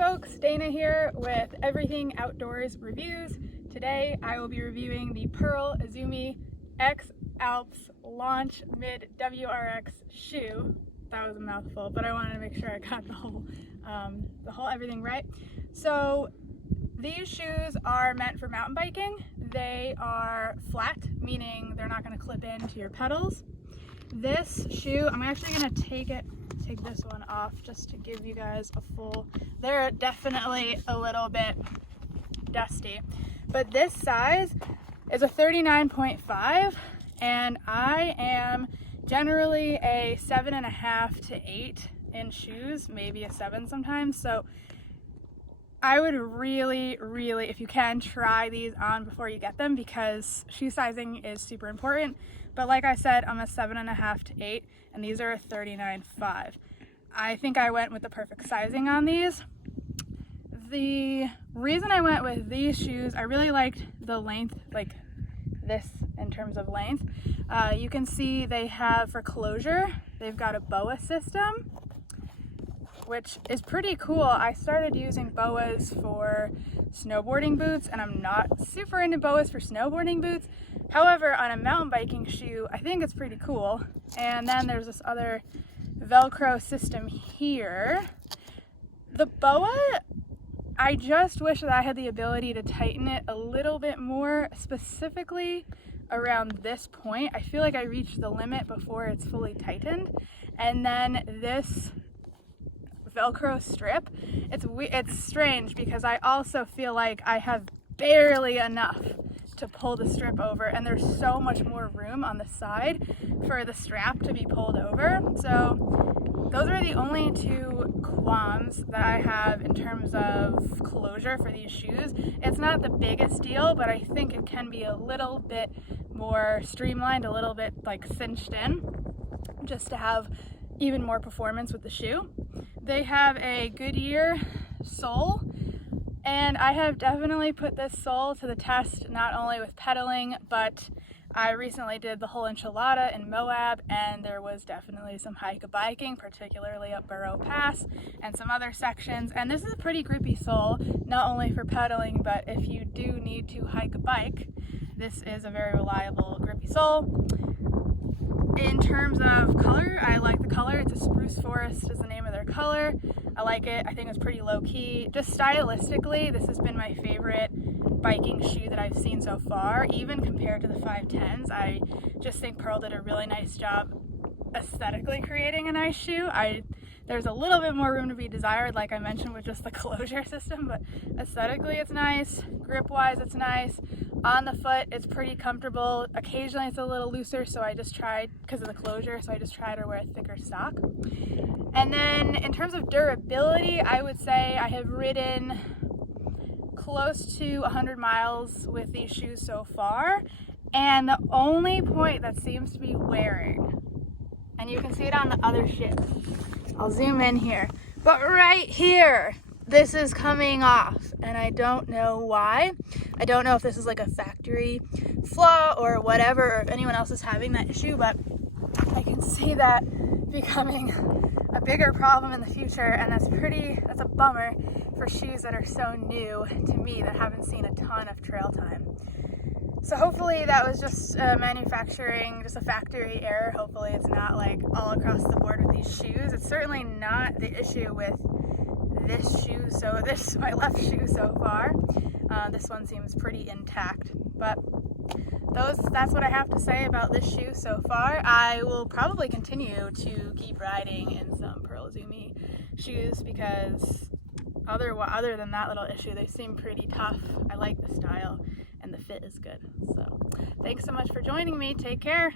folks, Dana here with Everything Outdoors Reviews. Today I will be reviewing the Pearl iZUMi X-Alps Launch Mid WRX shoe. That was a mouthful, but I wanted to make sure I got the whole everything right. So these shoes are meant for mountain biking. They are flat, meaning they're not going to clip into your pedals. This shoe, I'm actually going to take this one off just to give you guys a full, they're definitely a little bit dusty, but this size is a 39.5 and I am generally a 7.5 to 8 in shoes, maybe a 7 sometimes. So I would really, if you can, try these on before you get them because shoe sizing is super important. But like I said, I'm a 7.5 to 8 and these are a 39.5. I think I went with the perfect sizing on these. The reason I went with these shoes, I really liked the length, like this in terms of length. You can see they have, for closure, they've got a boa system, which is pretty cool. I started using boas for snowboarding boots and I'm not super into boas for snowboarding boots. However, on a mountain biking shoe, I think it's pretty cool. And then there's this other Velcro system here. The boa, I just wish that I had the ability to tighten it a little bit more, specifically around this point. I feel like I reached the limit before it's fully tightened. And then this Velcro strip, it's strange because I also feel like I have barely enough to pull the strip over, and there's so much more room on the side for the strap to be pulled over. So those are the only two qualms that I have in terms of closure for these shoes. It's not the biggest deal, but I think it can be a little bit more streamlined, a little bit like cinched in, just to have even more performance with the shoe. They have a Goodyear sole, and I have definitely put this sole to the test, not only with pedaling, but I recently did the whole enchilada in Moab, and there was definitely some hike-a-biking, particularly up Burrow Pass and some other sections. And this is a pretty grippy sole, not only for pedaling, but if you do need to hike a bike, this is a very reliable grippy sole. In terms of color, I like the color. It's a Spruce Forrest is the name of their color. I like it. I think it's pretty low-key. Just stylistically, this has been my favorite biking shoe that I've seen so far, even compared to the 510s. I just think Pearl did a really nice job aesthetically creating a nice shoe. There's a little bit more room to be desired, like I mentioned, with just the closure system, but aesthetically it's nice. Grip-wise, it's nice. On the foot, it's pretty comfortable. Occasionally it's a little looser, so I just tried, because of the closure, so I just try to wear a thicker sock. And then in terms of durability, I would say I have ridden close to 100 miles with these shoes so far, and the only point that seems to be wearing, and you can see it on the other shoe, I'll zoom in here, but right here, this is coming off, and I don't know why. I don't know if this is like a factory flaw or whatever, or if anyone else is having that issue, but I can see that becoming a bigger problem in the future, and that's a bummer for shoes that are so new to me that haven't seen a ton of trail time. So hopefully that was just just a factory error. Hopefully it's not like all across the board with these shoes. It's certainly not the issue with this shoe, so this is my left shoe so far. This one seems pretty intact, but that's what I have to say about this shoe so far. I will probably continue to keep riding in some Pearl iZUMi shoes because other than that little issue, they seem pretty tough. I like the style and the fit is good. So thanks so much for joining me. Take care.